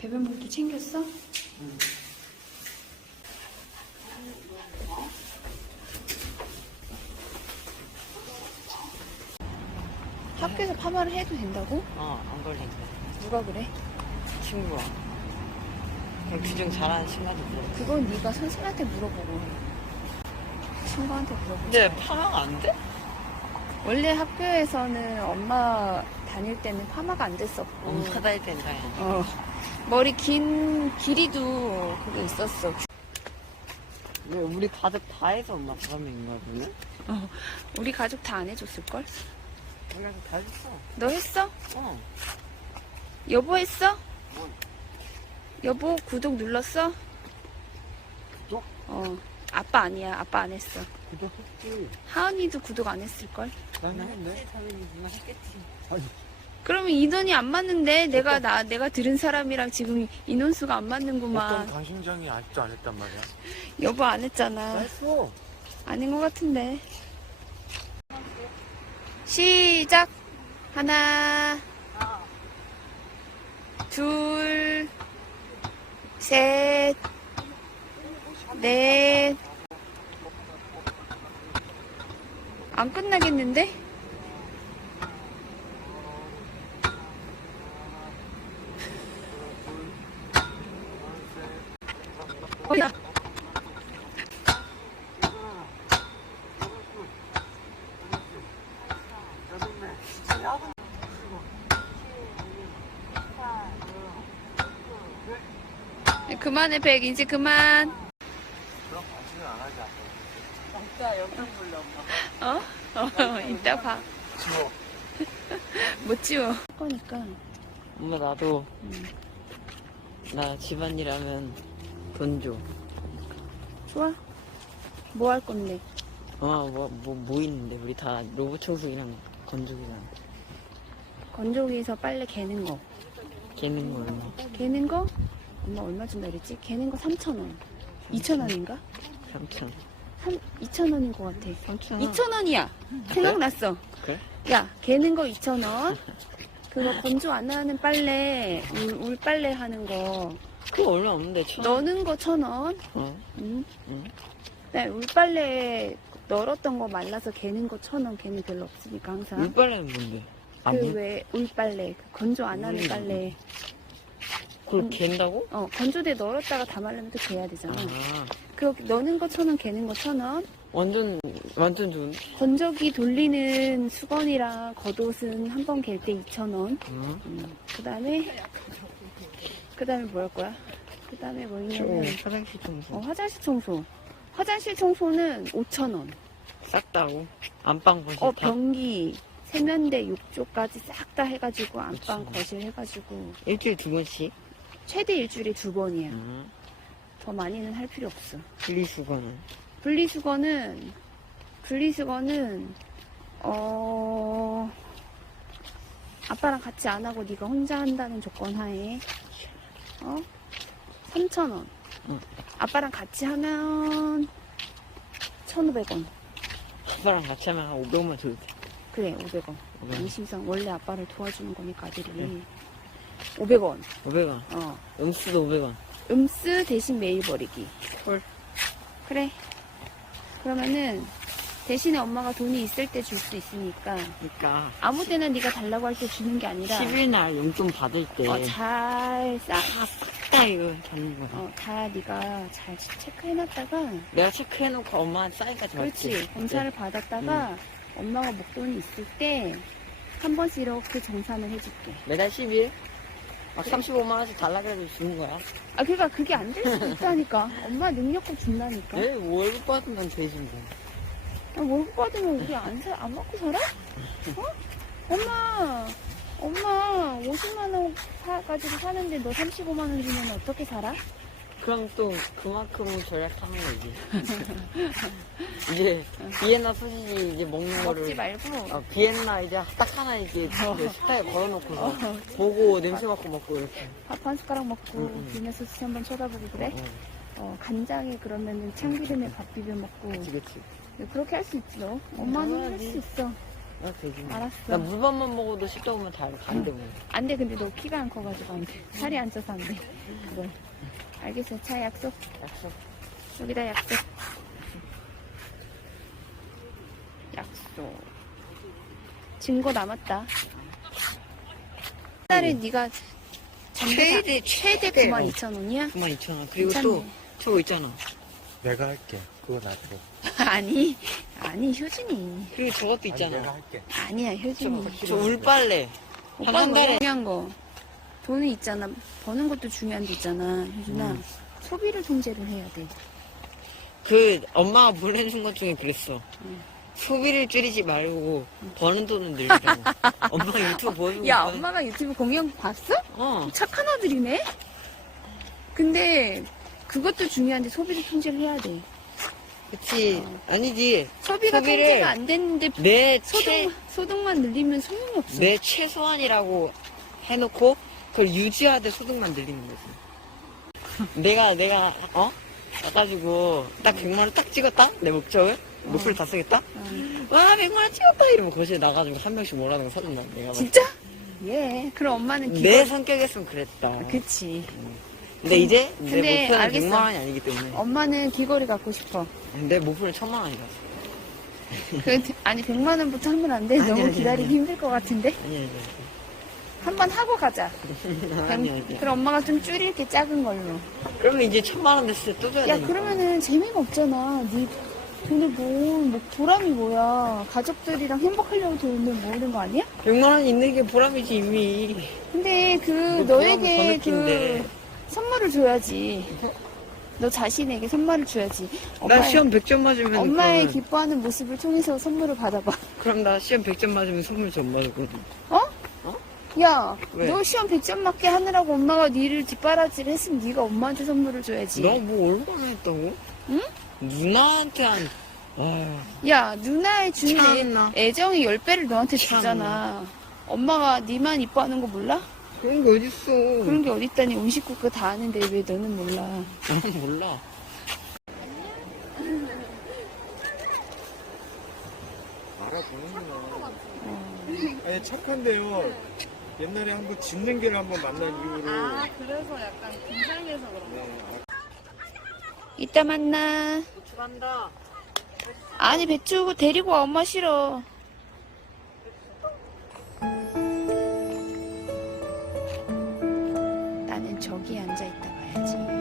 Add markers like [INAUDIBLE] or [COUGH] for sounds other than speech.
배변 봉투 챙겼어? 학교에서 파마를 해도 된다고? 어, 안 걸린대. 누가 그래? 친구가. 그럼 규정 잘하는 친구한테 물어봐. 그건 네가 선생님한테 물어보고 해. 친구한테 물어보고 근데 파마가 안 돼? 원래 학교에서는 엄마 다닐 때는 파마가 안 됐었고 엄마 다닐 땐 다행이야. 어, 머리 긴 길이도 그게 있었어 왜 우리 가족 다 해서 엄마 그러면 거야, 보면? 어, 우리 가족 다 안 해줬을걸? 우리 가족 다 했어. 너 했어? 어. 여보 했어? 뭐? 여보 구독 눌렀어? 구독? 어 아빠 아니야 아빠 안 했어 구독했지. 하은이도 구독 안 했을걸? 나는 했는데? 당연히 누나 했겠지. 그러면 인원이 안 맞는데 내가 나 내가 들은 사람이랑 지금 인원수가 안 맞는구만 어떤 강심장이 아직도 안 했단 말이야. 여보 안 했잖아 했어. 아닌 것 같은데 시작 하나 둘 셋 넷 안 끝나겠는데? 어야 그만해 백 이제 그만 그럼 관심을 안 하지 않아. 진짜 영상 엄마. 어? 어 이따 봐. 지워. 못 지워. 거니까. 엄마, 나도, 음. 나 집안일 하면 돈 줘. 좋아. 뭐 할 건데? 어, 뭐, 뭐, 뭐 있는데? 우리 다 로봇 청소기랑 건조기랑 건조기에서 빨래 개는 거. 개는 거 얼마? 개는 거? 엄마 얼마 준다 그랬지? 개는 거 3,000원. 2,000원인가? 3천. 3, 2,000원인 것 같아. 3천. 2,000원이야. 생각났어. 그래? 야, 개는 거 2,000원. 그거 건조 안 하는 빨래, 울, 울 빨래 하는 거. 그거 얼마 없는데, 천 원? 넣는 거 1,000원. 어? 응? 응? 네, 울빨래 널었던 거 말라서 개는 거 천 원, 개는 별로 없으니까 항상. 물빨래는 뭔데? 아, 그 물? 왜 울빨래, 그 건조 안 하는 음. 빨래. 그걸 갠다고? 어, 건조대 널었다가 다 말르면 또 개야 되잖아. 아, 그 넣는 거 천 원, 개는 거 천 원. 완전, 완전 좋은데? 건조기 돌리는 수건이랑 겉옷은 한 번 갤 때 2천 원. 어? 음, 그 다음에, 그 다음에 뭐 할 거야? 그 다음에 뭐 있냐면, 화장실 청소. 어, 화장실 청소. 화장실 청소는 5천 원. 싹 다고 안방 거실 어, 다. 변기, 세면대, 욕조까지 싹 다 해가지고, 안방, 그치. 거실 해가지고, 일주일 두 번씩. 최대 일주일에 두 번이야. 어. 더 많이는 할 필요 없어. 분리수거는. 분리수거는, 분리수거는, 어, 아빠랑 같이 안 하고 네가 혼자 한다는 조건 하에, 어? 3,000원. 응. 아빠랑 같이 하면, 1,500원. 아빠랑 같이 하면 한 500원 줘도 돼. 그래, 500원. 500원. 양심상 원래 아빠를 도와주는 거니까 아들이. 네. 500원. 500원. 어. 음수도 500원. 음스 대신 메일 버리기. 헐. 그래. 그러면은 대신에 엄마가 돈이 있을 때 줄 수 있으니까 그러니까. 아무 때나 네가 달라고 할 때 주는 게 아니라 10일 날 용돈 받을 때. 어, 잘 싸. 딱 이거 받는 거야. 어, 다 네가 잘 체크해놨다가 내가 체크해놓고 엄마한테 사인까지. 그렇지 검사를 받았다가 엄마가 목돈이 있을 때 한 번씩 이렇게 정산을 해줄게. 매달 10일? 막 35만 원씩 달라 그래도 주는 거야. 아 그러니까 그게 안 될 수도 있다니까. 엄마 능력껏 준다니까. 내 월급 받으면 되지 뭐. 아, 월급 받으면 우리 안, 사, 안 먹고 살아? 어? 엄마, 엄마, 50만원 가지고 사는데 너 35만원 주면 어떻게 살아? 그럼 또 그만큼 절약하는 거지. [LAUGHS] 이제 비엔나 소시지 이제 먹는 거를 먹지 말고. 어, 비엔나 이제 딱 하나 이제 [LAUGHS] 그 식탁에 걸어놓고서 어, 보고 냄새 맡고 먹고 이렇게. 밥 한 숟가락 먹고, 응, 응. 비빔 소스 한번 쳐다보고 그래? 어, 어, 간장에 그러면은 참기름에 밥 비벼 먹고. 그치 그치. 그렇게 할 수 있지, 너. 엄마는 할. 수 있어. 나 되지. 뭐. 알았어. 나 물밥만 먹어도 씹다 보면 다, 다른데 뭐. 안 돼, 근데 너 키가 안 커가지고 안 돼. 살이 안 쪄서 안 돼. 그걸. 알겠어. 자, 약속. 약속. 여기다 약속. 약속. 증거 남았다. 딸에 네가 전부 다 최대, 최대 최대. 9만 2천 원이야? 9만 2천 원. 그리고 괜찮네. 또 저거 있잖아. 내가 할게. 그거 놔둬. [LAUGHS] 아니, 아니, 효진이. 그리고 저것도 아니, 있잖아. 내가 할게. 아니야, 효진이. 저 울빨래. 오빠 한뭐 달에 중요한 거. 돈은 있잖아. 버는 것도 중요한 데 있잖아. 효준아. 음. 소비를 통제를 해야 돼. 그 엄마가 보내준 것 중에 그랬어. 응. 소비를 줄이지 말고 버는 돈은 늘리라고. [LAUGHS] 엄마가 유튜브 보여주고. 야, 있거든. 엄마가 유튜브 공연 봤어? 어. 착한 아들이네? 근데 그것도 중요한데 소비를 통제를 해야 돼. 그치. 아니지. 소비가 소비를- 통제가 안 됐는데 내 소득, 최, 소득만 늘리면 소용이 없어. 내 최소한이라고 해놓고 그걸 유지하되 소득만 늘리는 거지. 내가, 내가, 어? 와가지고 딱 100만 원 딱 찍었다? 내 목적을? 목표를 다 쓰겠다? 어. 와, 100만 원 찍었다! 이러면 거실에 나가지고 한 명씩 뭐라는 거 사준다. 내가. 막. 진짜? 예. 그럼 엄마는 기본... 내 성격이었으면 그랬다. 그치. 근데 이제 근데 내 목표는 알겠어. 100만 원이 아니기 때문에 엄마는 귀걸이 갖고 싶어. 내 목표는 1000만 원이다. 그, 아니, 100만 원부터 하면 안 돼. 아니, 너무 아니, 기다리기 아니. 힘들 것 같은데? 아니 아니 한 번 하고 가자. [LAUGHS] 아니 아니. 그럼 엄마가 좀 줄일게, 작은 걸로. 그러면 이제 1000만 원 됐을 때 또 줘야 야, 되니까. 그러면은 재미가 없잖아. 네 돈을 뭐, 뭐, 보람이 뭐야. 가족들이랑 행복하려고 돈을 모으는 거 아니야? 100만 원 있는 게 보람이지 이미. 근데 그, 너 너에게 더 느낀데. 그, 선물을 줘야지. 너 자신에게 선물을 줘야지. 나 엄마의- 시험 100점 맞으면 엄마의 그러면- 기뻐하는 모습을 통해서 선물을 받아봐. 그럼 나 시험 100점 맞으면 선물 좀 받거든. 어? 어? 야, 왜? 너 시험 100점 맞게 하느라고 엄마가 니를 뒷바라지를 했으면 네가 엄마한테 선물을 줘야지. 나뭐 얼마나 했다고? 응? 누나한테 한 와. 야, 누나의 주는 참나. 애, 애정이 10배를 너한테 참나. 주잖아. 엄마가 니만 이뻐하는 거 몰라? 그런 게 어딨어. 그런 게 어딨다니 온 식구가 다 아는데 왜 너는 몰라? 난 몰라. 알아보는구나. 아니, 착한데요. 옛날에 한번 짖는 개를 한번 만난 이후로. 그래서 약간 긴장해서 그런 네, 이따 만나. 간다. 아니, 배추 데리고 와, 엄마 싫어. 저기 앉아있다 가야지.